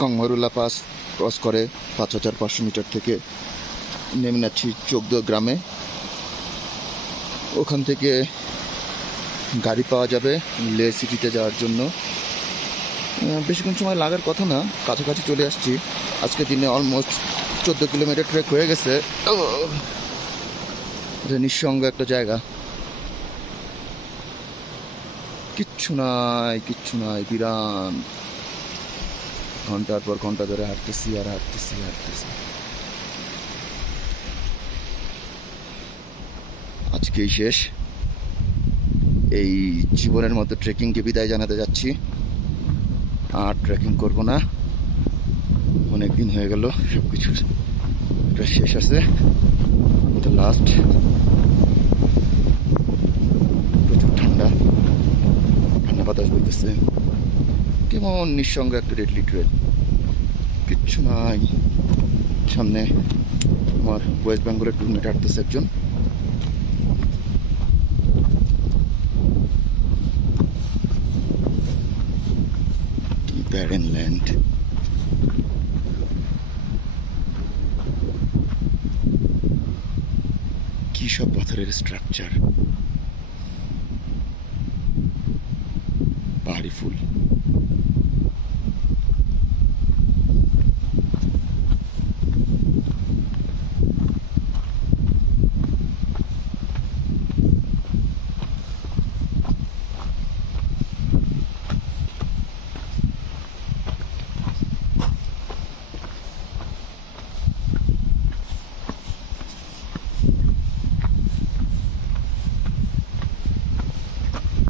কংমারুলা pass cross করে ৫,৫০০ মিটার থেকে নেমে যাচ্ছি চোগদো গ্রামে। ওখান থেকে গাড়ি পাওয়া যাবে লে সিটিতে যাওয়ার জন্য। বেশিক্ষণ সময় লাগার কথা না, কাছাকাছি চলে আসছি। আজকে দিনে অলমোস্ট 14 কিলোমিটার ট্রেক হয়ে গেছে। এটা নিঃসঙ্গ একটা জায়গা, কিচ্ছু নাই, বিরান। ঘন্টার পর ঘন্টা ধরে হাঁটতেছি আর হাঁটতেছি। আজকেই শেষ, এই জীবনের মতো ট্রেকিংকে বিদায় জানাতে যাচ্ছি। আর ট্রেকিং করব না, অনেকদিন হয়ে গেল, সবকিছুর একটা শেষ আছে। লাস্ট। প্রচুর ঠান্ডা বাতাস বইতেছে, কেমন নিঃসঙ্গ একটা ডেডলি ট্রেল, কিচ্ছু নাই সামনে। আমার ওয়েস্ট বেঙ্গলের টুর্নামেন্ট হাঁটতেছে একজন। কি ব্যারেন ল্যান্ড, কি সব পাথরের স্ট্রাকচার, পাহাড়ি ফুল।